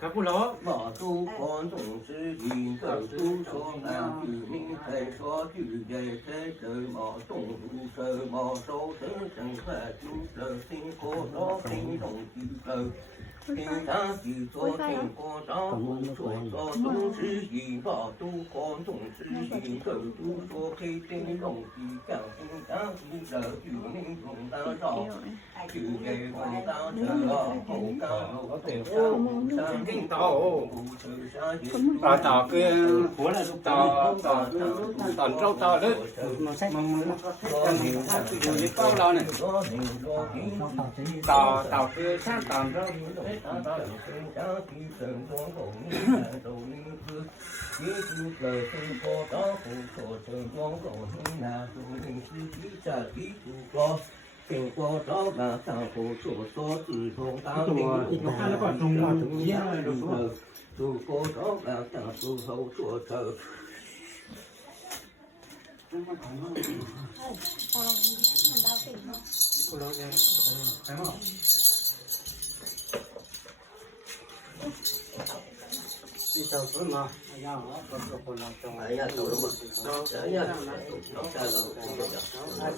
các cụ ló bỏ tu con tổng sư gì cờ tu số nào chữ minh thầy số chữ dày thế trời bỏ tổng trời bỏ số thế chẳng phải chú trời sinh cô đó sinh đồng chữ trời sinh tháng chữ số sinh cô đó cũng số số tu sư gì bỏ tu con tổng sư gì cờ tu số khi sinh đồng chữ chẳng sinh tháng chữ trời chữ minh đồng ta rõ chữ dày đồng ta trời hậu cao hậu tiểu sang kinh tàu tàu kia tàu tàu trâu tàu đấy bao lâu này tàu kia sát tàu trâu tình cô đó là sao cô số số từ thôn tao tình nó hay là còn trông là thực nhiên là được rồi từ cô đó là sao từ hậu số chờ đi tàu xuống mà nhau nó còn làm trong này nhà tàu đúng không? Đó nhà nó trả lời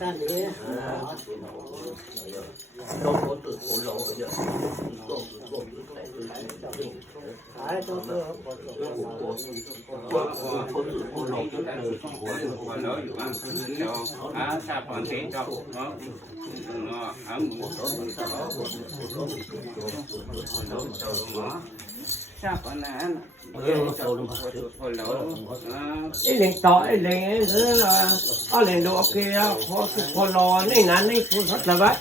ta đi đâu có tự cổ lộ bây giờ ai cho tôi có tự cổ lộ trước từ cổ lộ à sao còn thế cho nó một số sao còn làไอ้เล่งต่อไอ้เล่งlà ở lên độ kia khó lo này nắn này cũng rất là vất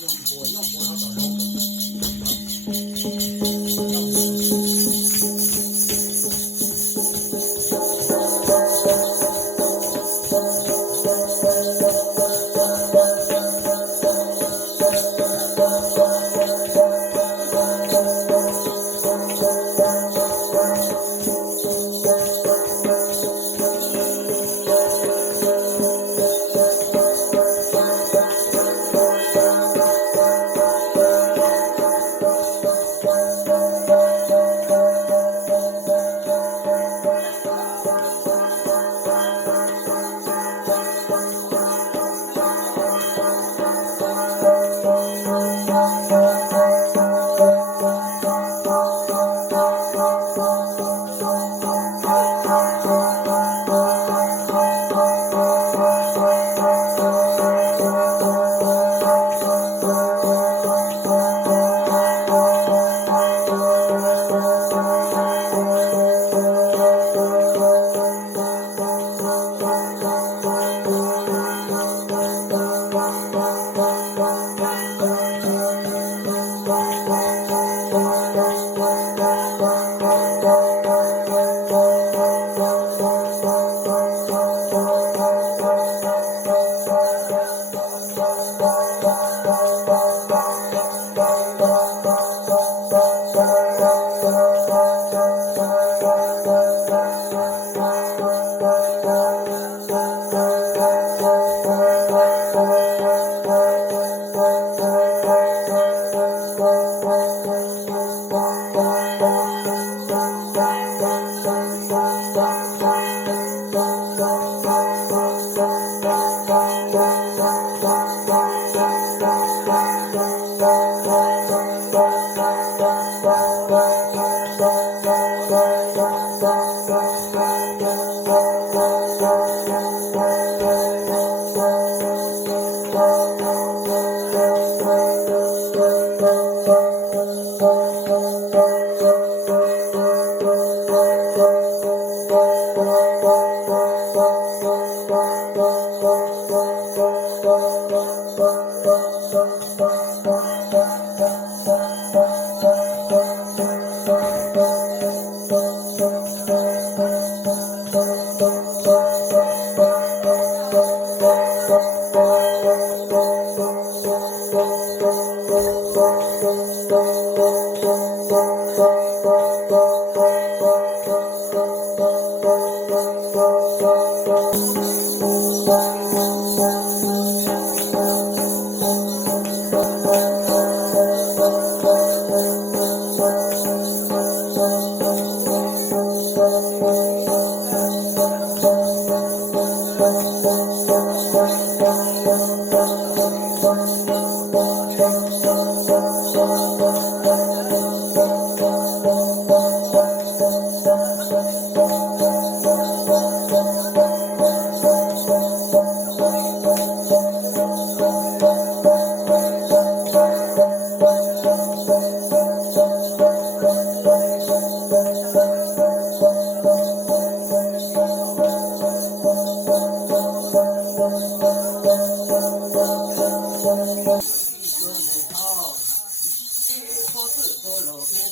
Thank you.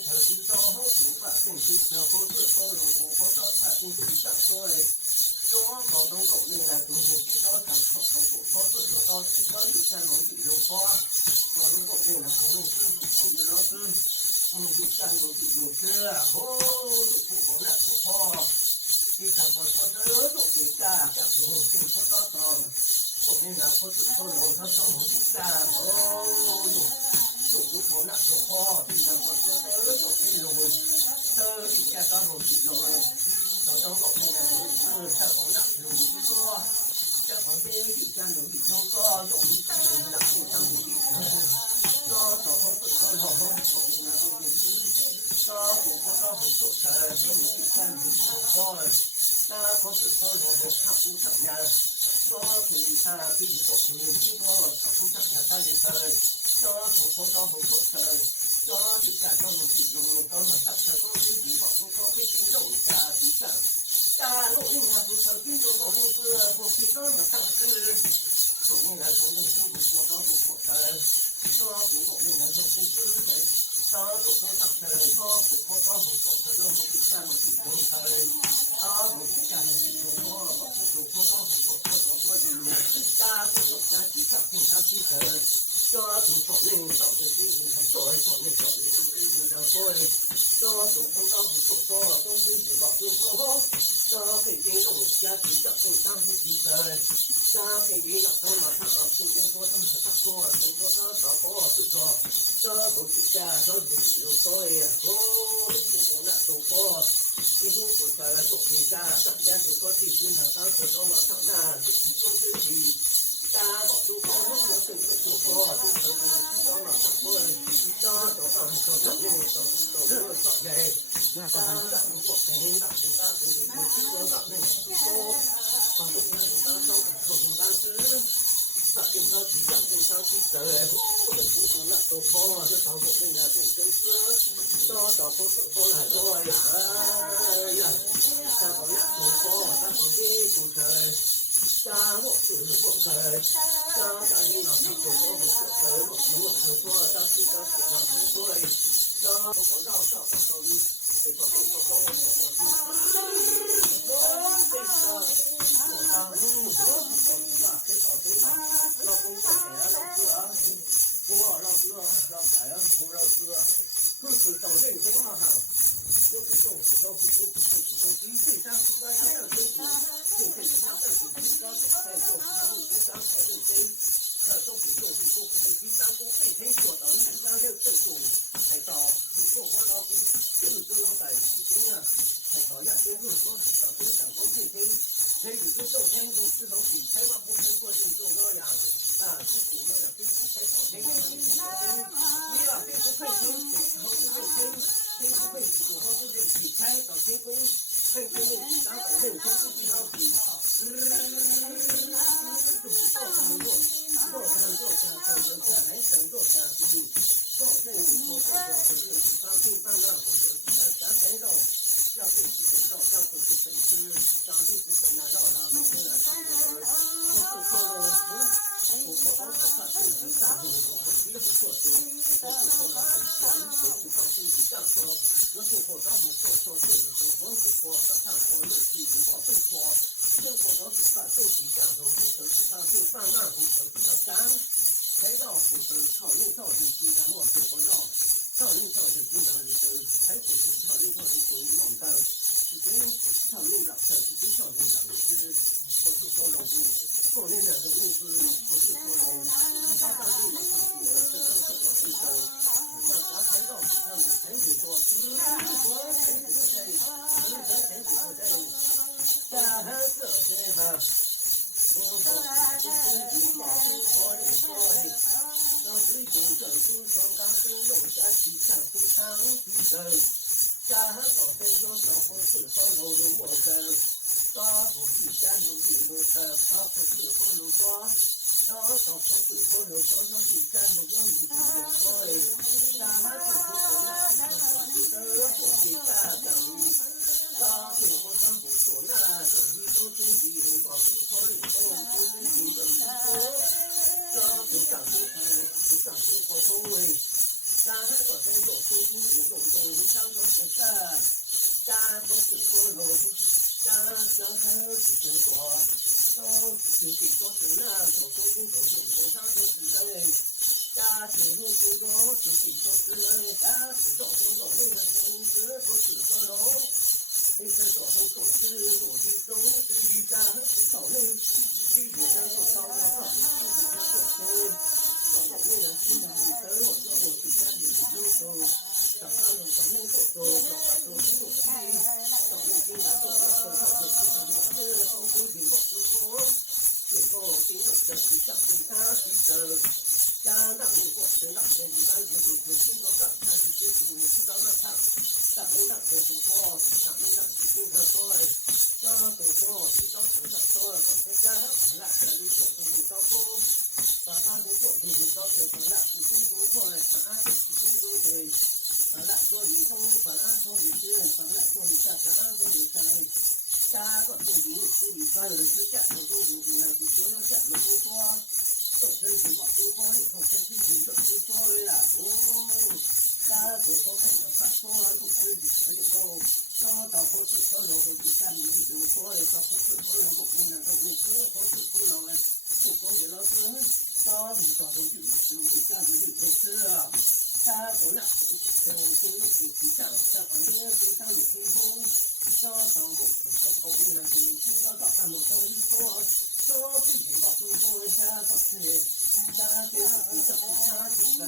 头是招红红发，东西小伙子好龙虎好招他，东西上说哎。小高东狗那来东西比较长，草东狗草子说到比较有山龙比龙花，小龙狗那来红龙师傅红的老师，有山龙比龙师，哦，土狗那土花，你看我说这都给干，干出幸福找到，我那来不是说龙他上龙比干，哦哟，土狗那土花，你看我说这都比龙，这里干上龙比龙哎。小张狗那个是太红了，有一个在旁边一家有一种个有一个人的互相努力的，要找好自己老公手里那种的，要主播找好做成，有一家有一种个，那好自己老公看不上呀，要可以他可以做成一个看不上呀，他也是要从好找好做成。要去干这种体用，刚刚上车都是一包，如果会进肉家去干，干肉用啊，不成军做肉令子，不去这么上市，后面来说令生不做到不做成，要不够令来说不是人，到走都上车，要不破到不做成，要不去干么体用成，啊不去干么体用错，不破到不做破到做的，家不用家去干，平常去成。家族创业上在基本上做一创业创业是基本上做一，家族空当不做做，东西是老做好，家可以听懂家族讲正常是基本，家可以养生马上听听说他们很大锅，听说他打锅是说，家不去家家不去用做一，哦，听说那做锅，听说不在做一家，大家不说去经常当时都马上那自己做自己。家宝都光荣的生活就过，就成都去到哪上过，家到上口上面都上来，家干过跟大工大工的去过大那说，把东南东大上口东大师，把东大去讲东上去走，我们不那都好，就到我们那种真是，到不是不来做呀，哎呀，到不那都好，到不给不成。家我是我开，家家领导上做我们做什么？我是做当时的什么之所以，家我绕上上手里，这个动作中我是我当我手机嘛，谁搞谁嘛，老公做谁啊？老子啊，我老子老太阳不老子啊，就是当人生嘛哈。有不动，不动，不动，不动，不动，第最三不干要干政府，就是其他政府最高总裁做服务，最高考认真，都不动，就不动，第三公费听说到，第三就政府太高，如果我老公就是这种在资金啊，太高呀，先不说太高，跟上公费听，谁有这种天空石头比开嘛不分过这种那样子啊，是主那样对比开早天空你啊，并不配听，然后就认听。天空会起火，这就起开到天空，看天空起当到认空自己好比，就是做山做山，还想做山，做这个做上就慢慢咱才到要对是等到上头去审视，当地是怎样让他们现在生活的，都是说我当时看自己上头，我一会做事，我是说了，我去放心去这样说，我生活当不错，就是说我不错，我上坡路是一报正错，生活到吃饭，正起这样说，不成上就慢慢不成上山，该到不成靠运靠就经常我生活到。靠运靠就经常就是还不是靠运靠就属于我们干，是真靠运了，是真靠运了，是不是说老公过年的时候是不是说老一般当地嘛，上去或者上老师说，你看咱才到上面陈主说，陈主说在，家这些哈。我保护我的所谓，到最近这书上刚登录下西藏书上提升，家保证说小伙子和楼路我跟，大步去下路一路车，大步子和路抓，大步子和路抓上去下路有路有所谓，家子和我那是的过去家长路。大天火上不说那等于都经济人保持可以都是你的不说，家就长出来，就长出个风味，家国天作父亲无动动，上作是神，家国是国荣，家乡和子天作，都是天地作是人，手手心手手手上作是人，家是和古中天地作是人，家是手心手人手名字作是国荣，黑色作红作是作其中是一家是少人，地铁上作烧的少，地铁上作是。少年人经常与生活中我比较有手，小孩子少年做手，小孩子做手机，少年经常做手，少年经常做事，风风景我生活，经过经历这是小人他提升，家长路过成长前途担心是经过感叹是学习你知道那场，长领导前途过，长领导是经常说，要懂过提高成长说，管天家本来全力做出招呼。把阿公做平平高铁，把蜡烛金公会，把阿公是金公会，把蜡烛林中，把阿公的天，把蜡烛的下，把阿公的山，家个东平，是你家人是家，东平平那是说要家人不说，众生是保护会，众生是是就是说啦，哦，家族和共同发说，众生是可以够。说到火子可肉，火子下面的用说的，说火子可用共命的共命，只火子可肉的，不公给老师，招你到后就兄弟家里就吃啊，他不那不生心路就去上，下关键经常有天空，说到我可说共命的共命，今朝早上我早就说，说自己保住风下保持，家就不叫他去干，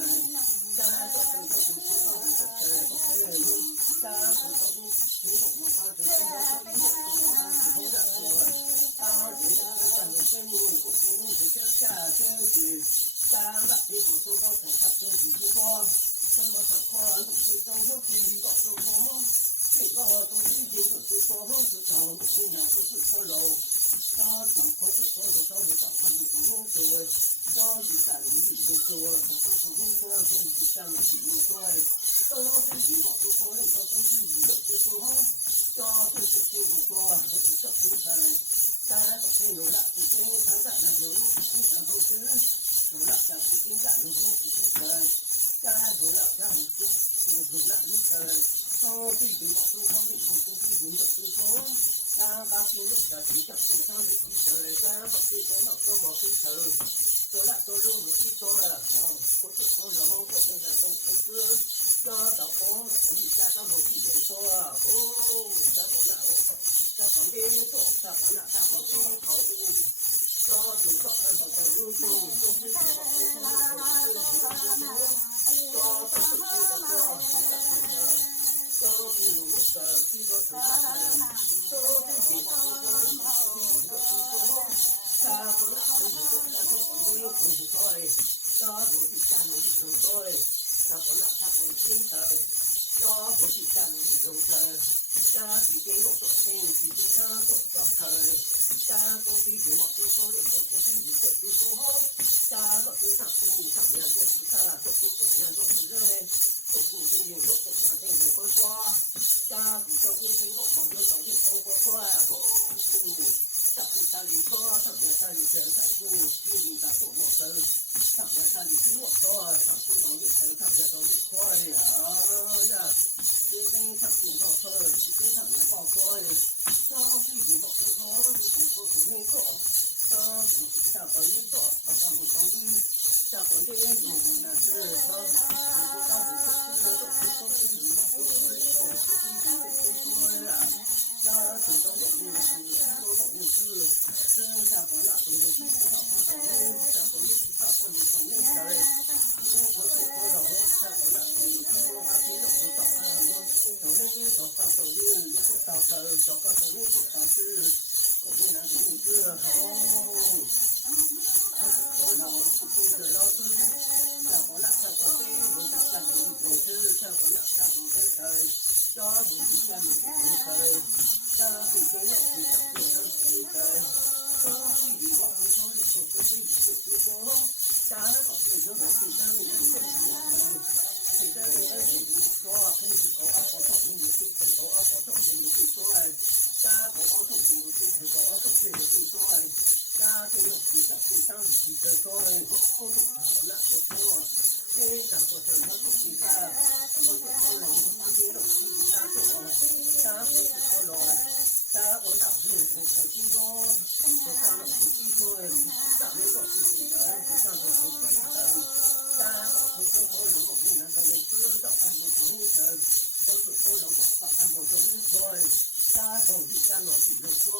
家就不叫不到不走，家不到不。苹果嘛，花生，苹果花苹果，安吉红的果，大姐的cây cành的cây mùi của cây mùi của chân trà chân thì ta đã đi vào số cao thành cả chân thì chỉ có chân mà thẳng khoa cũng chỉ trong nước thì có số số chỉ có tôi chỉ chỉ được số số hơn số tàu một cái nhà có sự sôi đầu cho tàu có sự sôi đầu sau thì tàu ăn được cũng không rồi cho chỉ cả những gì dùng rồi tàu ăn không không thôi cho chỉ cả những gì dùng rồi tôi nói cái gì bỏ tôi thôi tôi không cái gì được tôi số hơn cho tôi tự tin của tôi nó chỉ tập trung thời ta có thể nổi lại từ cái tháng cả này nổi cũng chẳng không chứ nổi lại cả từ cái cả nổi không từ cái trời ta nổi lại cả một cái nổi lại như trời cho tôi tự bỏ tôi không định không tôi dùng được tôi số ta ba cái lúc cả chỉ tập trung sang cái trời ta có thể có mặt cho một cái trời tôi lại tôi luôn một cái tôi là có chuyện có giờ không có nên là không có xưa cho tao có bị cha tao một chỉ một số à ô cha có nào cha còn đi tổ cha có nào cha có đi khẩu cho chúng tao ăn một tàu lưu trù cho chúng tao ăn một tàu lưu trù cho chúng tao cho chúng tao cho phụ nữ một cờ khi có chúng ta cho chúng chỉ có chúng tôi cho chúng tôi cha có nào chúng tôi cha chúng còn đi cùng tôi cho bố chị cha nó bị giống tôi cha có nào cha còn đi thời cho bố chị cha nó bị giống thời cha chỉ cái lộ tội sinh chỉ cái cha tội trọng thời cha có tí cái mọi thứ có điện có tí cái chuyện thứ có hốt cha có tí thẳng phù thẳng nhà tôi thứ xa tội cụ tội nhà tôi thứ rơi tội cụ sinh nhiều tội tội nhà thành người coi qua cha cụ trong cái thánh cộng bằng đôi dòng điện không qua qua cha cụ cha đi có thẳng nhà cha đi thuyền thẳng cụ như đi ta tội mọi thứ thẳng nhà cha đi cứu mọi cho thẳng cụ nó điện thẳng nhà tôi điện coi à cái thằng cũng học thôi cái thằng nó học thôi cho cái gì bọn tôi có tôi cũng có thể nên có cho cái thằng có lý có và thằng một con đi chả còn đi dùng là chơi không cũng có một số chơi có cái gì bọn tôi có cái gì tôi là cho chúng tôi động viên là chúng tôi động viên chứ chả có là tôi đến chỉ học con lên chả có đi chỉ học con một con lên trời cũng có sự coi đầu không chả có là tôi đi có ba chế độ tôi tập cháu nên như cháu vào cháu đi như tụi tao thờ cháu vào cháu nên tụi tao sư cũng như là cháu mình chưa không tôi nào cũng không trời lo sư chả có lạ chả có cái với chị chả mình bị sư chả có lạ chả có cái thời cho với chị chả mình bị thời cho vì cái nhận thì chẳng thể hơn cái thời có cái gì bỏ tôi thôi để không có cái gì tự tôi có chả có cái gì mà thì ta mình không thể bỏ thì ta mình đã chỉ có không chỉ có áo có thọ nhưng khi thấy có áo có thọ nhưng khi số này cha có áo thọ nhưng khi thấy có áo thọ thì khi số này 家庭用皮上经常是皮的多，我那就多，经常做什么东西看，我做好龙，我给龙皮大做，家会做好龙，家我打是不可经过，我家龙不经过，家没过不经过，我家没过不经过，家我做好龙，我给那个人知道，俺们做人成，我做好龙，俺们做人成，家我比家我比龙多。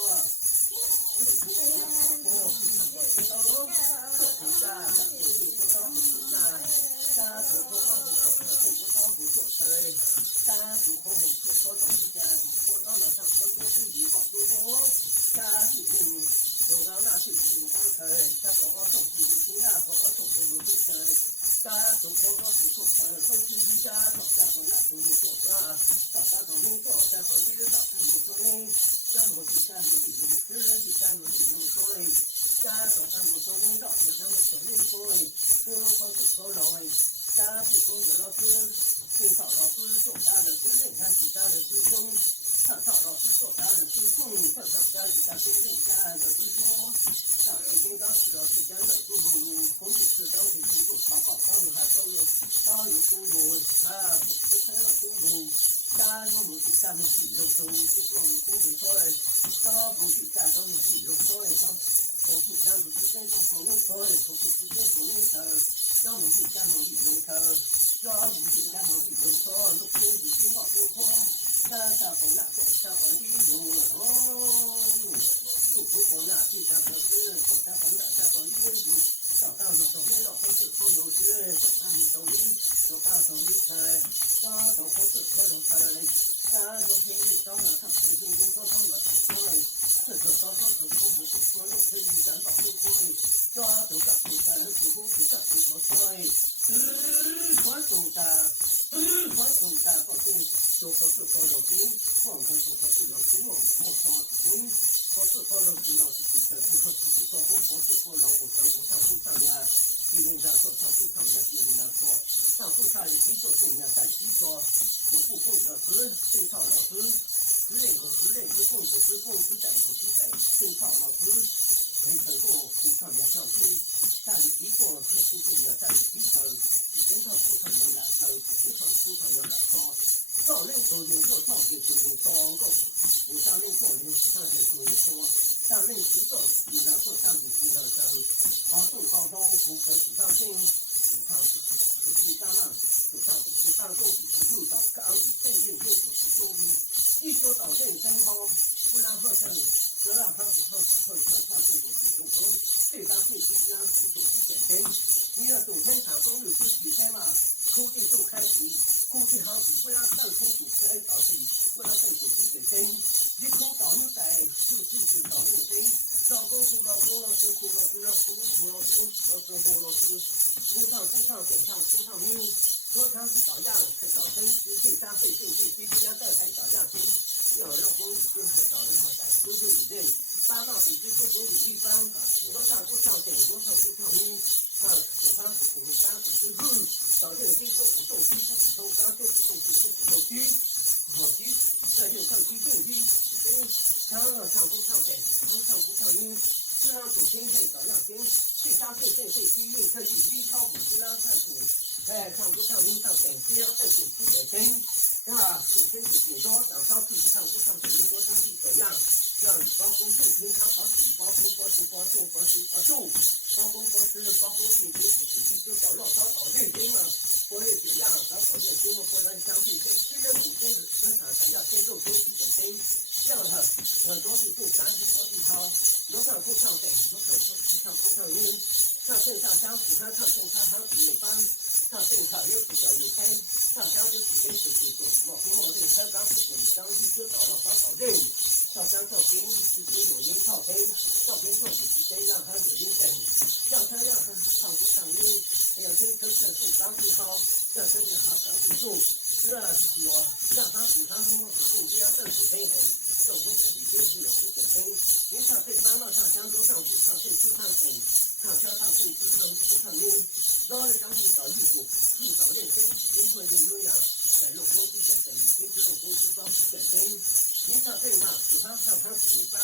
你上对嘛？此方上方是方，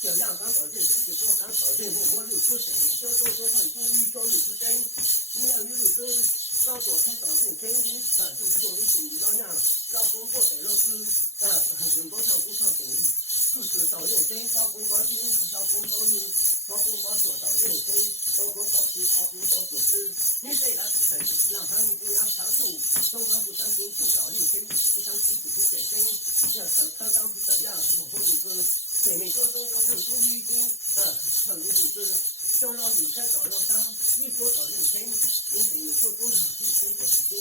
小样刚导正，经济多刚导正，我六之神，这多上中医交流之真，你要有六之老左开导正，真经就你属于老娘老公过得了之很多上不上等力，就是导正真，包公包金，老公包女，包公包所导正真，包公包事，包公包所知，你对了是让他们不良长处，东方不相信就导正真，不相信就不解真，要他当是怎样？我说你是北美多中成中医经很有是。将老女开导让伤，一说导认真，因此有说中是真果是真，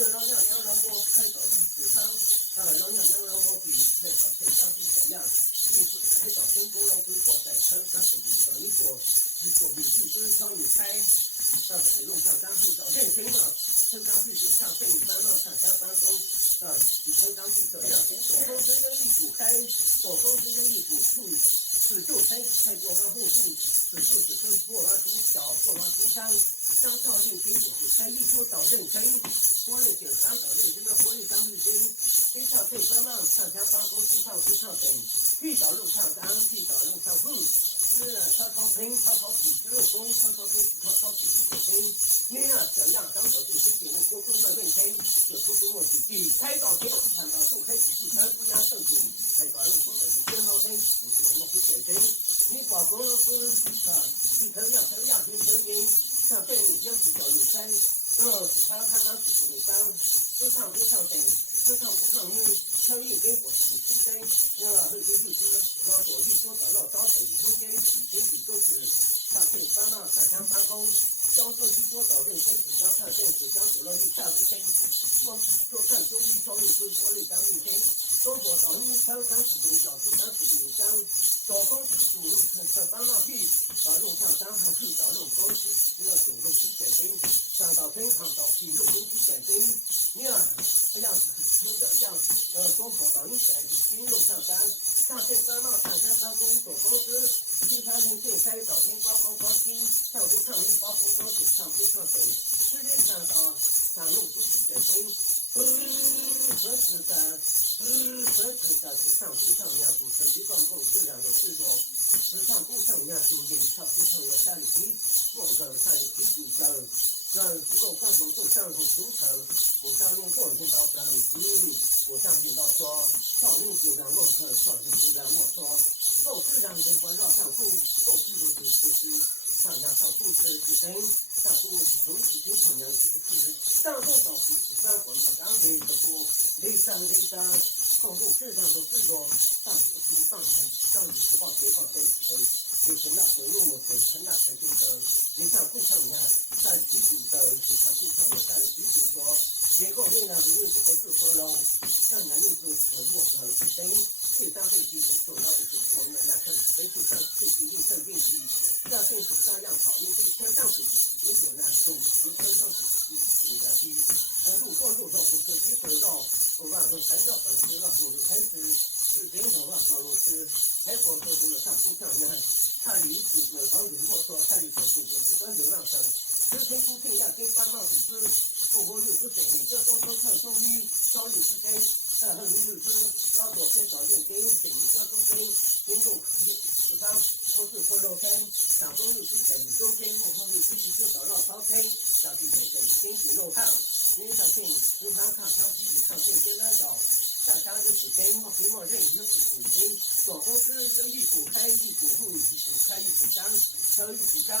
要让娘娘让我开导让子汤，让娘娘让我比开导开当是怎样？你开导成功让之过在称，但是你等于说你是少女开，使用上当是导认真嘛，称当是就上正班嘛，上下班工称当是怎样？左风随着一股开，左风随着一股出。此就开过完后父，此就是跟过完经小，过完经商，当照应经过是开一说导认真，多认九三导认真的活力当律真，经上正班忙，上下班公司上职上等，去导路上当，去导路上父，是抄平，抄体之肉功，抄体之手功，因这样当导正是节目公众的认真，有公众莫举例，开导前不谈导数，开启不全不良正主，开导路不等先好生，不是我们不解真，你把公司你头样你头音，像对你就是叫有开，只看是不没帮，不上等，不上你，生意跟我是之间，后期就是让左力说找到招等中间都是上正班嘛，上班工，交做去多找认真，只交上正，只交走了六下五真，做看中医交流是国内当认真。中国导因三十度角是30度张，左公司主路上当到去，把路上当上去找路公司，主路去改真，上到天上到去路公司改真，你看这样中国导因改金路上上线班嘛，上班工左公司，去发现正开导天包公包金，上不上一包公包子，上不上等，世界上到上路公司改真。何时的时尚不上呀，不科技广告自然有制作，时尚不上呀，主演上不上呀，下里皮，我个下里皮主个，让不够刚头做上头出头，我上面过听到不让我上听到说，少年就让莫克，少年就让莫说，够自然的关绕上户，够自由的不是。上下上户是真，上户从此经常娘是上户到是3环的当地可多，内张共同质量都制作，上时报捷报在以后，你成那和我们成那才就的，你上户上娘在基础的，你上户上娘在基础说，结果那不是不是说喽，让男人做沉默和真。这张飞机做到9过那看是真就上飞机运上运机，让政府上让讨厌对车上飞机结果呢总是车上飞机然后路上不是机回到我晚上才到本时了，我就开始是经常晚上路是开过车都了上不上面差里主个房子或说差里主个这个流浪生十天不骗呀跟帮忙组织不过6是谁呢这中车中医交流之间后6是老左开导认真谁呢这中间经过史上不是破肉身上中6是谁中间后6是就找到烧天上去谁经济肉烫因上线时常看上自己上线艰难找上山就是跟平默认就是股跟左公司跟一股开一股户一股开一股张挑一股张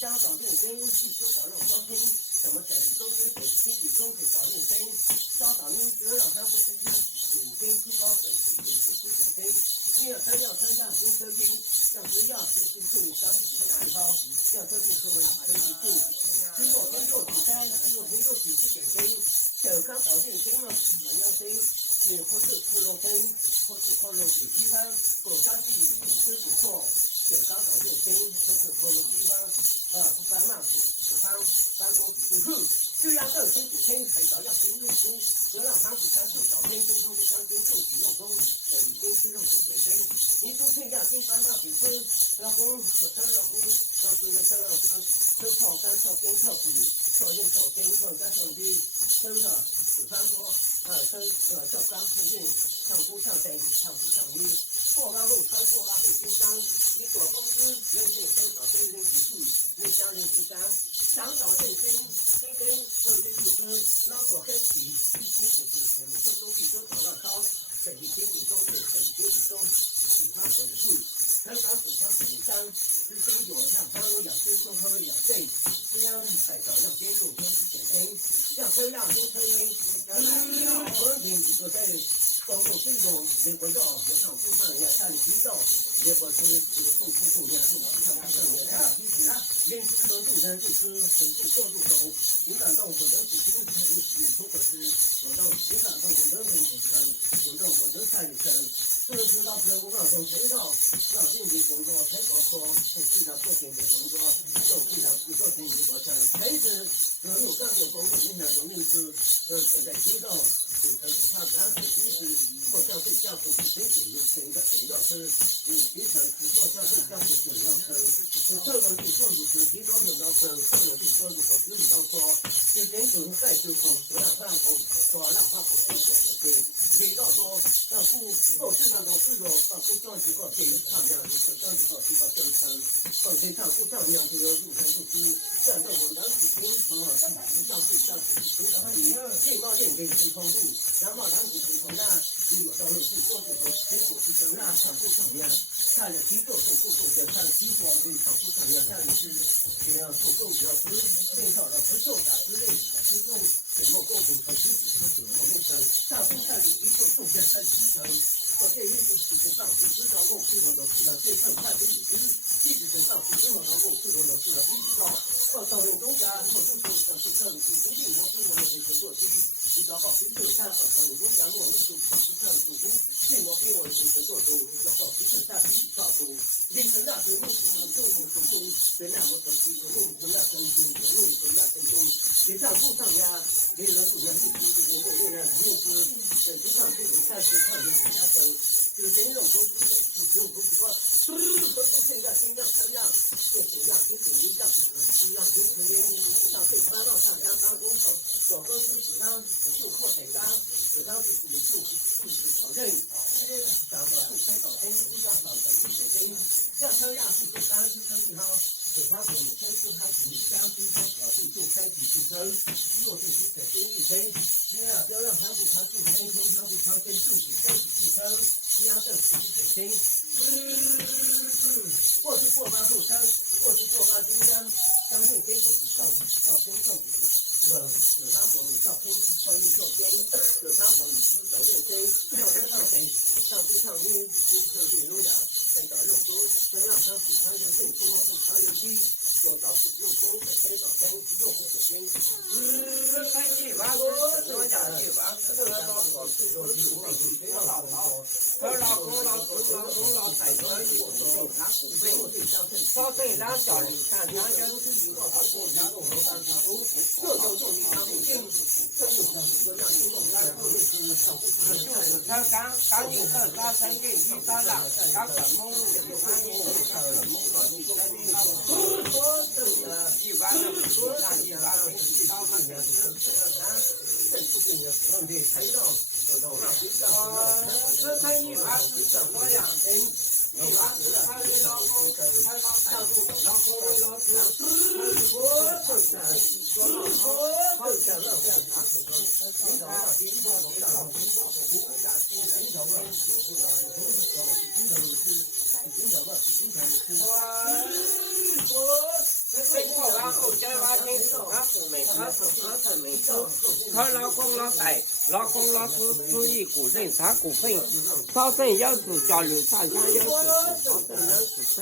家长认真一说找到烧天什么在中间水经济中可找认真家长妞子让他不参加股跟出高水跟你要参加跟车间要是要是住当地的爱好要车进车门可以住经过天做主干经过天做体系给跟小刚导认真了人要谁或是破肉根，或是破肉底地方，狗家地吃不错，小刚导认真，或是破肉地方，不翻骂是方，翻锅是后，这样二分主天还早要先入书，得让唐子康就早天中通不当天就体用功，等天是用书给天，你都这样先翻骂是老公和陈老公，要是陈老师，车靠干靠边靠不理。创业创新创加创机，生产十三说小刚创新唱歌唱声唱歌唱音，过干后穿过干后紧张，你做公司人性收到真人技术，人家人之间想找认真真真正律师，老做黑皮，一心不是很多东西都找到高，这一天比中是很天比中，四川和日本。香港四川省山，是中国让山路养殖中他们养殖，这样改造让边路天气减轻，让车辆先车音，环境不在公共水中没管道，也上不上也下里渠道，也不是这个送出重点，送出上上也下里渠道，人事的众生就是水度过度走，影响到可能是经济出可是，我到影响到我能人组成，我到我能下里成。这个知道是我告诉谁道，让经济工作才包括是市场不经济工作，都市场不做经济过程，才是所有干部工作影响中民是在渠道组成他干部其实或消费价值是谁解决谁的谁要是提成是或消费价值谁要是是这个是做主是提高领导层，这个是做主和领导说，是真正在就空，不让换工说让换工是所对，领导说让够市场都是说把不降级个对上量就是降级个这个政策，放身上不上量就要入城入资，战斗文章是平衡了是上对下是平衡的，这毛认定是程度，然后咱们是从那你有到是做这个结果是从那上不上量，下来提做不重要，看提做对上不上量，下来是这样做更要是领导的不就的之类的，是更怎么沟通和实际上怎么那个上不上力一做重点在提升。我这意思是说，当时知道我推动的市场对正快点一直在当时知道我推动的市场一直到到人中间，我就说像是这里固定我对我的合作区比较好，其实三和到人中间我们就不是这样主顾，对我给我的合作都比较好，其实在比较多，离成那是目前正路途中，在那么多地方路成那成中，路成那成中，你上路上呀，你人主要是你我那律师，职场这个三十场的加成。就是人种公司就用公司说，合作现在尽量这样，就尽量跟等于让是让跟时间上对搬到上家当工上，所公司只当就破财当，只当是你就否认，因为找到不开导真不让找的真，要车辆是做当是车以后。只发给你公司开始将公司表示就开始支撑，若是其本身一生，只要都让他不长就生，他不长跟自己开始支撑，只要政府是本身，或是过关后撑，或是过关金章，相信结果只靠公众这个指他国民靠拼靠运靠编，指他国民只手认真，要跟上谁，上不上运，就是路亚。在找肉多，虽然他不常有正多，不常有低，有导致肉多，可以导成肉不可均。老公老太可以我说他股份，高盛让小李看两家都是一个他国家的我上出，这就你他不进，这就是这样行动，就是他赶紧上他参进第三了，他怎么有参进怎么了？你参进了，说这个一般的说让一般的高嘛，政府给你让你抬到到那谁干这他一般是怎么样？一般是他的老公，他老公为老师，他老公老太，老公老师是一股人他股份，早晨要是交流，上乡要是早晨要是生，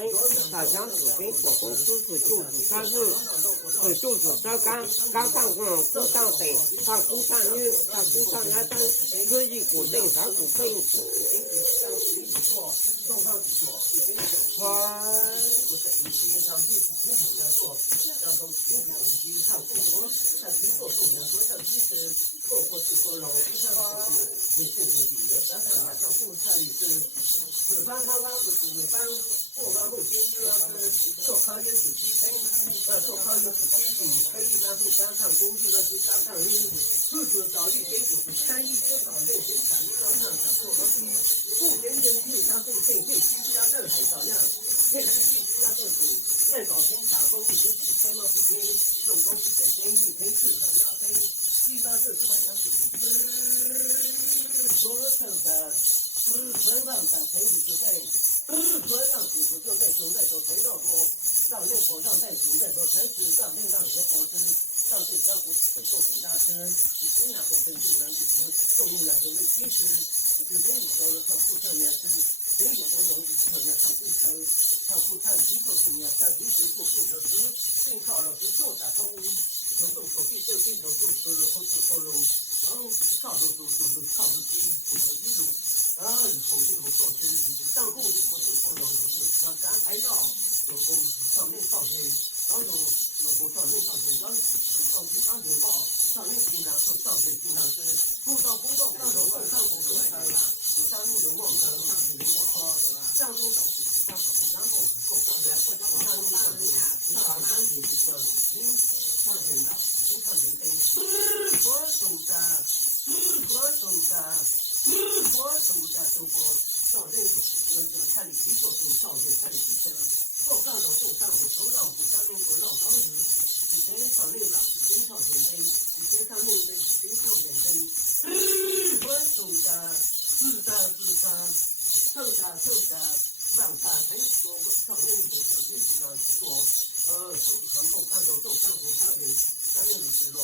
上乡是跟国公司是就是这刚上工不上升，上工上女，上工上男生是一股人他股份。做，然后经常公公，他去做重量，做上几十个或是个老一上就是没事没事，但是马上公差里是方他是没办过完后经济是做考验是基层，做考验是基地，可以然后加上工具了就加上你就是找一些不是参与多少人生产力上上做到底，不仅仅是像对经济上正海照样，现在经济上正是。再搞生产工艺自己开嘛不行，用工是给经济陪市场压推，基本上是这么讲是所有的分让的陪是就在分让股份就在熊在说陪到多，让那国让在熊在说才是让那让些国资让这家伙给做很大声，是真拿过本地人就是供应量都为其实就人有都是靠顾客面是人有都容易靠面靠顾客。看不看机构重要，但平时做的是正靠了是做的从流动手臂对镜头就是后置后容，然后靠着靠着机或者记录，后镜后做是当工的或者后容就是咱还要有工上面上天，然后有工上面上天，然后上平常情报上面平常说上面平常是做到公道当中上工出来了，我上面有我上面有我说上中导致。然后够上来，或者我上面上人家上山就是上上天的，经常人跟多走的，走过上人看你啤酒走上去，看你啤酒做干了做上不走了，不上面不绕当时，以前上面了，以前上天的，以前上面的，以前上天的，走的。让他很多上面的手机质量去做，很够干到做上湖上面的是咯，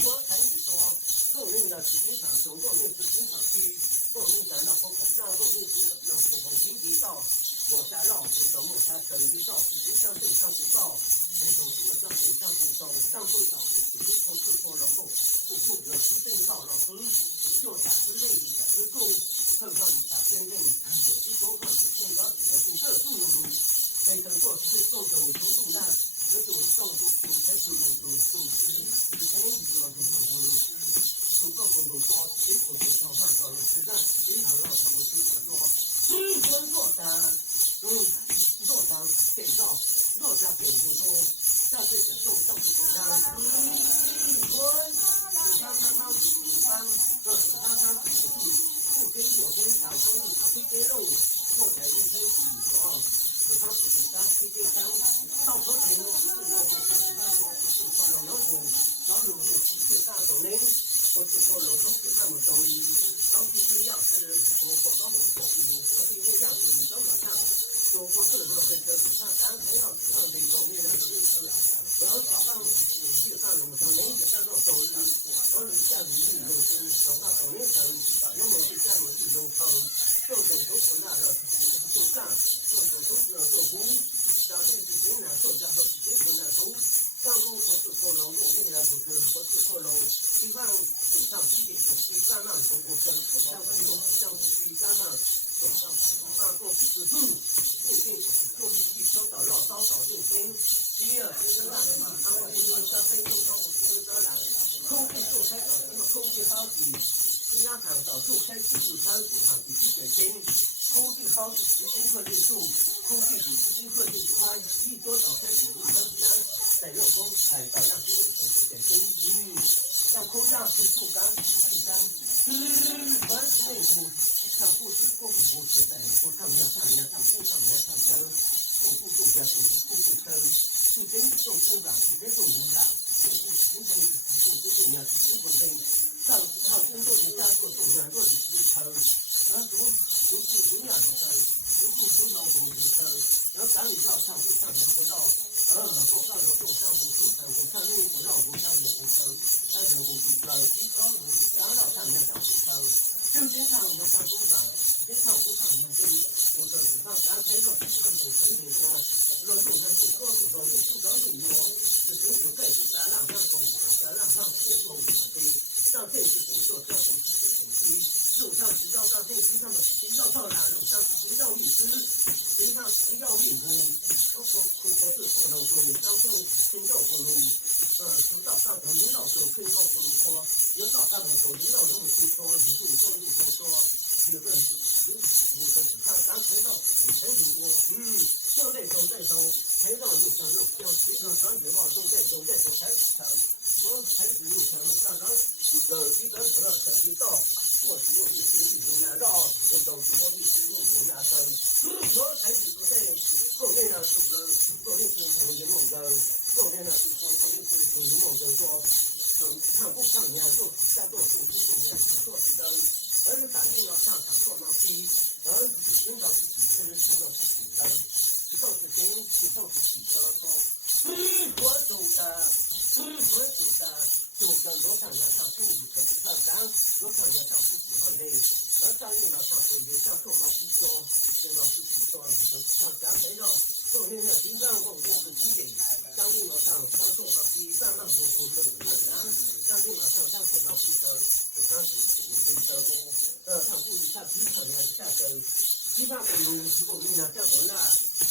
说才是说够命的时间长，够命是经常去，够命在那活让够命是让活经济到莫下绕，回到莫下成绩到，实际上对上不到，那种什么叫对上不到，上不到是不是说能够不的是对到老师就假之类的假之够。看看你打真正有之多看你现高指的是各种路，那个做是做种程度那这种种才不如之前知道是各种说结果就上上到了实战经常让他们经过说工作上给到落下给你说像这种政府怎样他不跟昨天早上推给肉，或者一推比是他不是他推给他，到昨天是肉不是他说不是说老肉是大手呢，或是说老肉是那么多，然后这样是我到我他这样是你怎么看？说过这个会上咱才要上这个那个就是不要早上去干什么从那个干到周日下雨就是从那从那层有没有去干么运动场做那个做干做工到这是谁拿做家伙谁不拿走上工或是说劳动那个就是或是说劳一般就上几点一般那中国跟不像一般那手上办公室是认定做一车导绕烧导认真第二就是让他们就是三分钟他们就是这样空气做开导那么空气好比中央场导做开启就三市场必须给真空气好比执行课认数空气比执行课认它一多导开启就三在用工海导让经必须给真像空降是速干第三凡是内部上不知共不知在不上面上不上面上升重不重加重不重升是真重工长是真重工长重不是真重要是真工程上工作的加做重量做的支撑都不重要的都不重要工程然后管理要上不上面不绕过干了做上不收成不上面不绕不上面不成但是我不知道提高讲到上面上不成就经常要上工长经常不上面这里我说是上咱才要上头成挺多轮动人数高度高度不高度多是真是盖是咱让上工让上工的上这是整个交通是整体路上上只要上天，天上的只要到哪路上只要律师，天上只要命苦，我苦是苦劳中，当中天要苦路，手到干头领导手，天要苦路坡，有到干头手领导路苦坡，路手说，有个我是只看咱陪到自己全很多，就这手陪到路上路，像随着转角报都这手才我才是路上路上上一个不让身体到。我是我的手里不拿到，我都是我的手里不拿到。我才是不在后面呢，是不是？后面是从的梦的，后面呢是从后面是从的梦的说，唱不唱呀？做下做做不做呀？做是的，而是反映了上场做那批，而是寻找自己是寻找自己的，是受是谁？是受是己的说，我走的。就跟罗上要唱不如陪唱讲，罗上要唱不喜欢的，而上映了唱手也像做毛皮说，知道自己说就是唱讲谁道，后面的第三个就是基点，上映了唱当做毛皮，上浪不苦是那讲，上映了唱当做毛皮的，就唱是你的歌唱不如唱皮唱呀下手。基本上路后面呢，这个呢，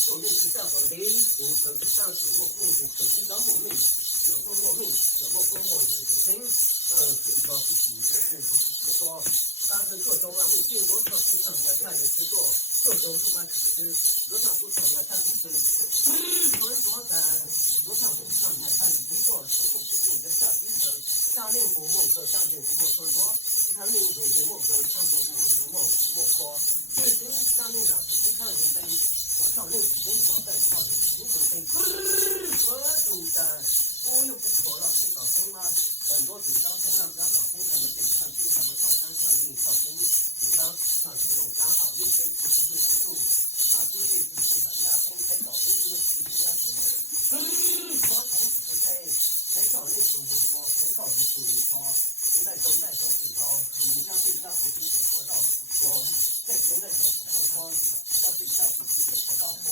后面是这个的，我头上是我可知道我们。有过莫命，有过过莫是真，说是紧是不是说，但是做中啊，我见多少不上来看也是做中不管是多少不上来看不是，所以说多少不上来看也是做，谁都不做就下低头，下面不梦个，下面不梦所以说，他那种的梦个，上面不梦khó，最终下面上是看人在。上面是真高在靠着灵魂在，我走的。我又不错了，非常深嘛，很多主张先让家长非常的健康，非常的靠山上运靠身，主张上这种刚好又非不是入住就是这个呀，很早非这个事情呀什么，说从就在很早那时候说很早的时候说，现在水泡，你像对丈夫提水泡到说，在现在说像对丈夫提水泡到说，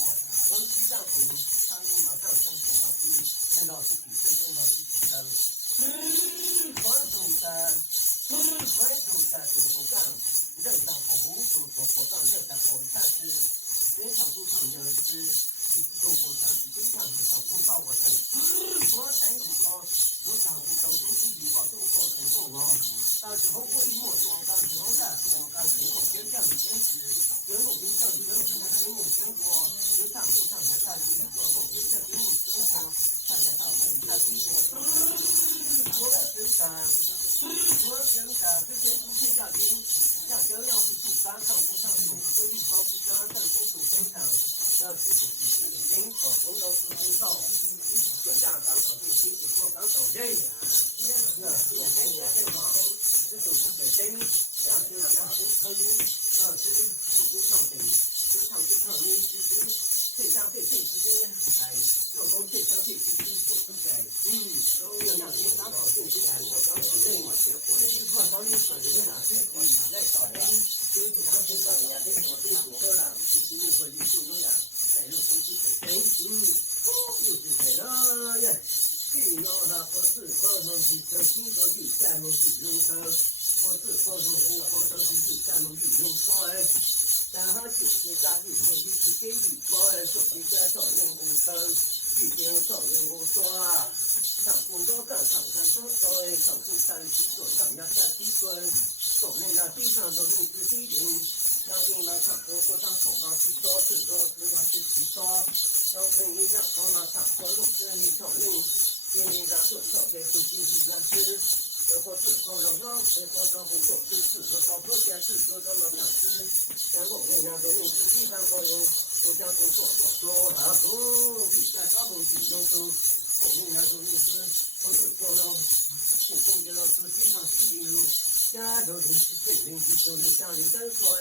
我们提丈夫上映马上相受到逼，看到自己。就不干，热打不糊，就不干，热打不但是经常不唱就是都不唱，经常不唱不到我这，我等于说我想不到不是一个都做成功了，但是后悔莫说，但是后再说，但是后就这样坚持，然后就这样就这个节目经过，就上就上下上就做后就这节目经过，上下上问他几个，我真的。我现在之前不睡觉听，像这样的主干上不上手，这地方不干上清楚非常，要清楚自己的经过，红豆是红豆，一起选价当手就行，我当手这样，也很好，这就是给真，让真可以，真唱不唱的，这唱不唱你自己。最相对之间在做工最相对之间做出来，这样也刚好就是我刚好认为结果，一块当你本身啊，最可以来找人，就是当时到人家这我这组合了，就是你会就有呀，在肉东西本身，又是在了呀，既要他不是合同的这新的地干路地用上，不是合同不合同的干路地用上。然后就是家里头就是给你说手机在找员工生，已经找员工说上工作岗上说上工山西做上要下地准，手里那地上都能自己领，当兵那上工作上手那去做制作知道是去做，要成一样说那上活动是你手领，今天上做小给都经济上是。生活自工作上，生活上工作真是和找个钱是个这么上司，然后人家都认识地上朋友，互相工作做大不比在招工比用处，人家都认识，不是说了，不公给老师地上是进入，家就认识村邻居就能相邻跟说，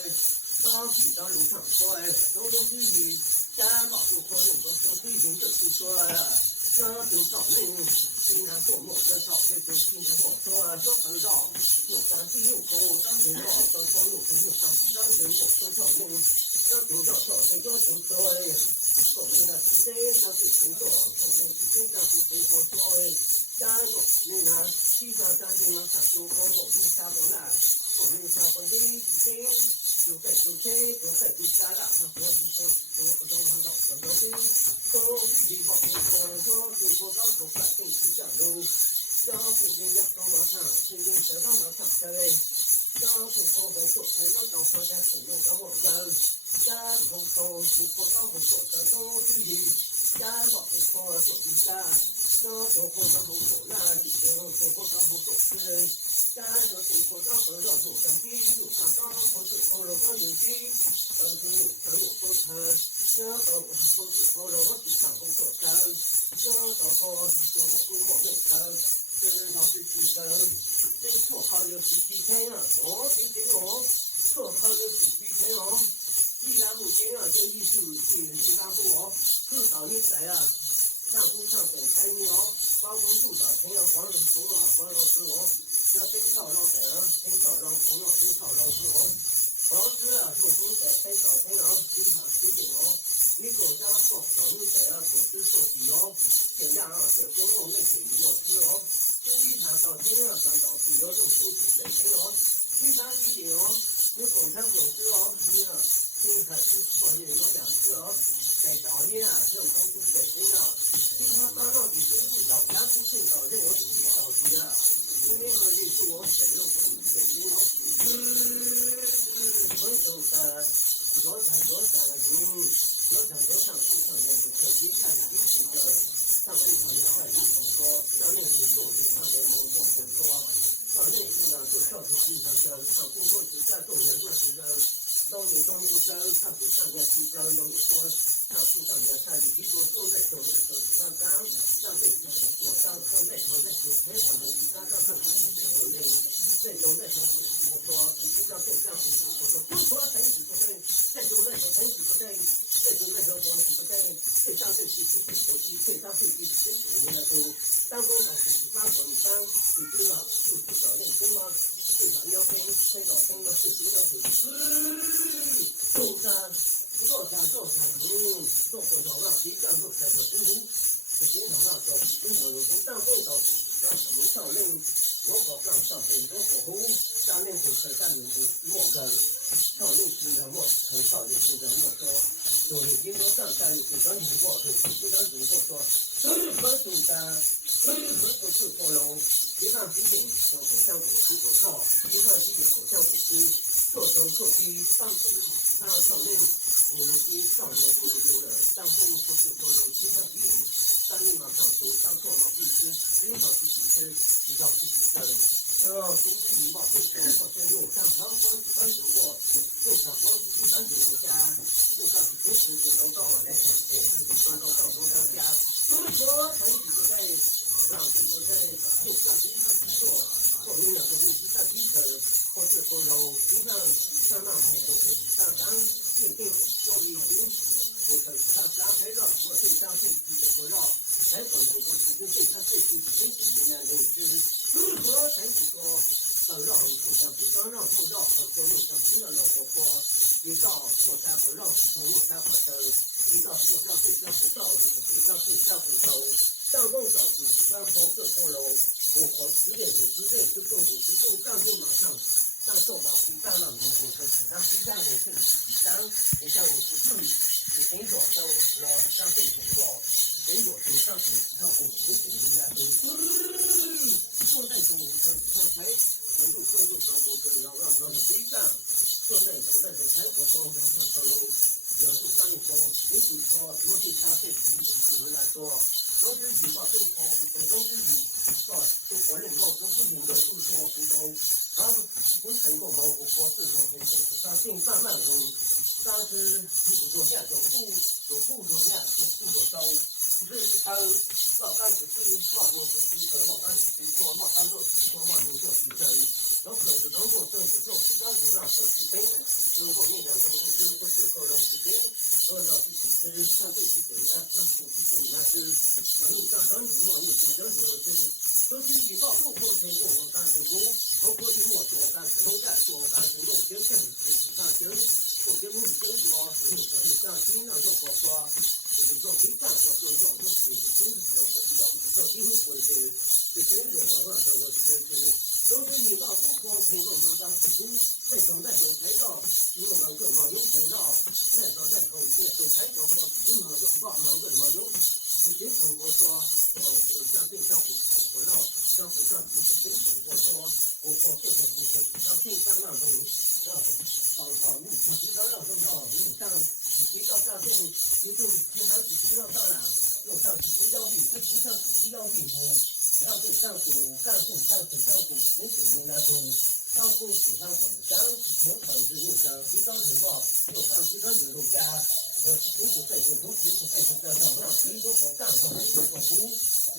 当地到路上说，都是鱼，家毛都可能都是水平就是说。家就找人，经常做梦跟找些就经常我说很早，有三七有口，当天我都说有朋友上西当人我说找人，要就找这个就找哎，后面那是谁上是谁做，后面是谁在不谁说说哎，加入你那地上山地嘛，上出风我们下不来，我们下不的时间，就该就切，就该就加了，我们说都能找到的，都必须保护说中国高头百姓去上路，要平民要到马场，平民得到马场下来。要中国红火，还要到国家使用个我人，加红头不过到红火的都必须，加保护火做比赛，要中国的红火那里有中国的红火是，加要中国的红肉做相比，有看到红子红肉当牛逼，但是常有不成，要到红子红肉市场红火山，要到火就我没成。知道是几声，这做好就是几天啊！哦，对对哦，做好就是几天哦。既然不行啊，就意思既然不哦，至少你在啊，上工上本开你哦，包工督导天要黄老师哦，黄老师哦，要真操老师啊，真操老公哦，真操老师哦。老师啊，做工在开早天哦，经常提醒哦，你国家做好你在啊，组织做题哦，这样啊，这公用那些你要吃哦。经济上到天啊，上到地要用手机水平哦，居家机灵哦，你共产组织哦，你啊，生产之创业有两次哦，在早年啊，用功夫水平啊，经常当让比谁不早，家出现早任有自己早题啊，因为呢，这是我使用功夫水平哦，分手的，多上，多上不上面是可以看的，上不上面看的，说上面是做的，上面我们说，上面现在就上头经常说，上工作是在动员做是的，老年中不上，上不上面是在有说，上不上面上一多做在做的都是上岗，上对自己做上上在做在做，还有呢，上上做那在做在做，我说你这样做这样我说不说成绩不对，在做在做成绩不对。在做那时候，我们是在最上最低是手机，最上最低是手机那都当工老师是发文章，最低了就是找那什么，最少要分到最低要是做啥做活动啊，谁干做才做政府，是经常啊，做经常有从当工老师让我们上任，我搞上很多火候，上任后可上任后莫干，上任经常莫很少任经常莫说。就是经过上下有非常经过，非常经过说，何处的，何处是火龙，一看几点说口香果出口靠，一看几点口香果吃，各州各地当时的考试上上任，上任不如修人，当中不是火龙，一看几点，当任马上手上错了必须，领导是几次，知道是几次。中之引爆中国或者用上长光子端经过，用上光子第三种家，用上是平时行动到了，平时行动到中央家，中国成绩就在让这个在用上第一块基座，后面两个是第三基层，或者说有第三那就是上当定交易平。或者他家开绕我对上最低的国绕，还可能都是跟对上最低最紧的那种是如何才是说让不上地方让不绕和朋友上只能让我过一到我才不让朋友才不走一到我要对家不到就是不让对家不走上工找是上坡各坡楼我和10点之内是更虎是更上进马上上手马回上了我说是他回上我更紧张你像我不注意是谁做上上对谁做谁做谁上谁上我不给人家都坐在中午才能够关注上不是让他是谁干坐在才不说上楼就上一说也就是说我对他对自己的人来说都是以把都跑都是以都活人肉都是人的都说非洲他不成功吗我是相信慢慢中当时做面做不做面做不做烧不是他老干只是老多是老干只是做老干做是做老多做是这老可是能做政治做不当就让手是真如果面向中是不是可能是真多少是相对是真的相对是真的是人你刚刚你往你讲讲就是都是以报做过成功但是我包括你我做但是都在做但是我跟就是上经我跟我们经过很有像经常就说就是说可以干活就用，就是经济要几乎会是真正的话，就是引导中国成功的当时在中在手材料，因为某个毛用材料，在中在手在手材料和某个毛用，是真中国说，像对像回到像回到就是真中国说，我这种不是像这样那种，报告你像比较要做到你像比较像这种这种平常是比较到哪，又像比较比这就像比较比像这像股干这像这像股真是用来做。上公司上管长和管制又像非常情况，又像非常流动家，经济费用都经济费用在上让非洲和干上非洲和湖，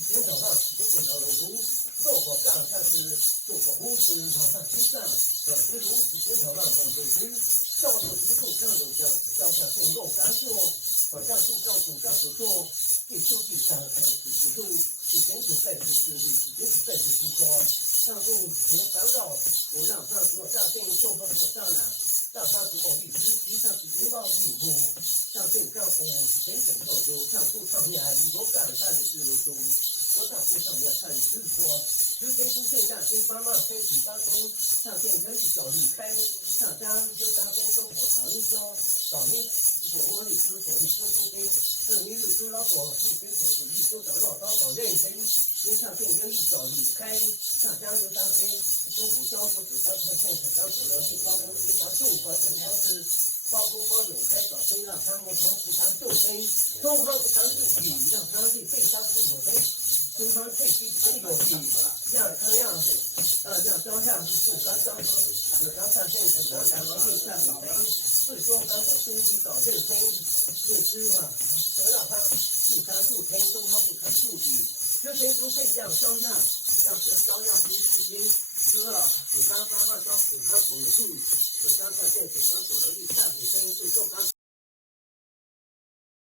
经常上这个条路图，做过干但是做过湖是常上非干，非洲是经常上上都是教授机构这样的教下订购干做，教授做。第数第三指数是经济费是说，上公和干扰，我让上什么上定做和什么上来，让他什么律师，实际上是领导领导，上定干活是真正做就上不上面如果干啥的是就，我上不上面看就是说。之前出现让新班嘛，开始办公，上线开始找离开，上家就当跟生活找你我律师前面就跟你律师老多，律师找老找认真，你上线跟一找离开，上家就当跟中午教书只当现实当走了地方公司当就官，是包公包永开找谁让他们不谈就谁，东方不谈就比，让他去被杀不有谁。东方这批真有地，让他让让张相去做张相说，张相现在国家劳动下比赛，是说刚找中医找认真认知嘛，得让他不谈就听，东方不谈就比，之前都是让张相去实行，是了，子张嘛张子张不能去，子张现在子张走了第三比赛，是说刚。